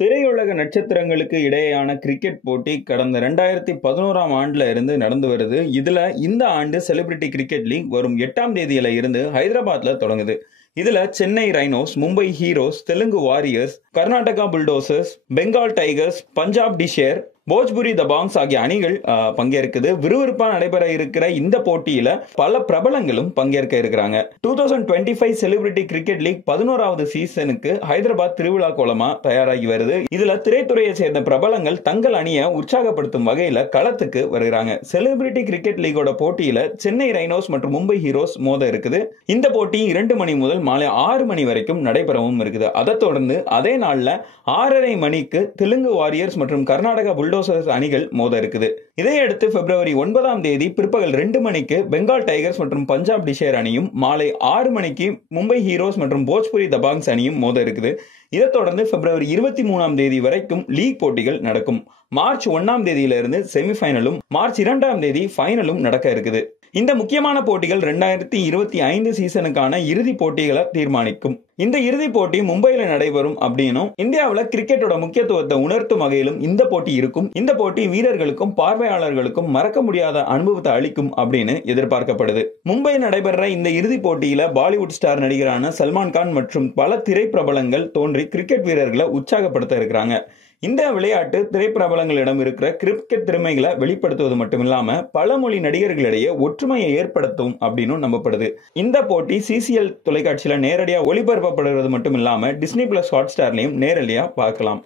திரையுலக நட்சத்திரங்களுக்கு இடையேயான கிரிக்கெட் போட்டி கடந்த 2011ஆம் ஆண்டுல இருந்து நடந்து வருது. இதுல இந்த ஆண்டு செலிபிரிட்டி கிரிக்கெட் லீக் வரும் 8ஆம் தேதியில இருந்து ஹைதராபாத்ல தொடங்குது. இதுல Chennai rhinos, Mumbai heroes, Telugu warriors, Karnataka bulldozers, Bengal tigers, Punjab டிஷேர், போஜ்புரி தபாங்ஸ் ஆகிய அணிகள் பங்கேற்குது. விறுவிறுப்பா நடைபெற இருக்கிற இந்த போட்டியில பல பிரபலங்களும் பங்கேற்க இருக்கிறாங்க. 2025 செலிபிரிட்டி கிரிக்கெட் லீக் 11வது சீசனுக்கு ஹைதராபாத் திருவிழா கோலமா தயாராகி வருது. இதுல திரைத்துறையை சேர்ந்த பிரபலங்கள் தங்கள் அணியை உற்சாகப்படுத்தும் வகையில களத்துக்கு வருகிறாங்க. செலிபிரிட்டி கிரிக்கெட் லீகோட போட்டியில சென்னை ரைனோஸ் மற்றும் மும்பை ஹீரோஸ் மோத இருக்குது. இந்த போட்டி 2 மணி முதல் மாலை 6 மணி வரைக்கும் நடைபெறவும் இருக்குது. அதை தொடர்ந்து அதே நாள்ல 6:30 மணிக்கு தெலுங்கு வாரியர்ஸ் மற்றும் கர்நாடகா புல்டோசர்ஸ் அணிகள் மோத இருக்குது. இதையடுத்து பிப்ரவரி 9ஆம் தேதி பிற்பகல் 2 மணிக்கு பெங்கால் டைகர்ஸ் மற்றும் பஞ்சாப் டிஷேர் அணியும், மாலை 6 மணிக்கு மும்பை ஹீரோஸ் மற்றும் போஜ்புரி தபாங்ஸ் அணியும் மோத இருக்குது. இதை தொடர்ந்து பிப்ரவரி 23ஆம் தேதி வரைக்கும் லீக் போட்டிகள் நடக்கும். மார்ச் 1ஆம் தேதியிலிருந்து செமிஃபைனலும், மார்ச் 2ஆம் தேதி ஃபைனலும் நடக்க இருக்குது. இந்த முக்கியமான போட்டிகள் 2025 சீசனுக்கான இறுதி போட்டிகளை தீர்மானிக்கும். இந்த இறுதி போட்டி மும்பையில நடைபெறும் அப்படின்னும், இந்தியாவில் கிரிக்கெட்டோட முக்கியத்துவத்தை உணர்த்தும் வகையிலும் இந்த போட்டி இருக்கும். இந்த போட்டி வீரர்களுக்கும் பார்வையாளர்களுக்கும் மறக்க முடியாத அனுபவத்தை அளிக்கும் அப்படின்னு எதிர்பார்க்கப்படுது. மும்பையில் நடைபெற இந்த இறுதி போட்டியில பாலிவுட் ஸ்டார் நடிகரான சல்மான் கான் மற்றும் பல திரைப்பிரபலங்கள் தோன்றி கிரிக்கெட் வீரர்களை உற்சாகப்படுத்த இருக்கிறாங்க. இந்த விளையாட்டு திரைப்பிரபலங்களிடம் இருக்கிற கிரிக்கெட் திறமைகளை வெளிப்படுத்துவது மட்டுமில்லாம பல மொழி நடிகர்களிடையே ஒற்றுமையை ஏற்படுத்தும் அப்படின்னு நம்பப்படுது. இந்த போட்டி CCL தொலைக்காட்சியில நேரடியாக ஒளிபரப்பப்படுவது மட்டுமில்லாம டிஸ்னி பிளஸ் ஹாட் ஸ்டார்லையும் நேரடியா பார்க்கலாம்.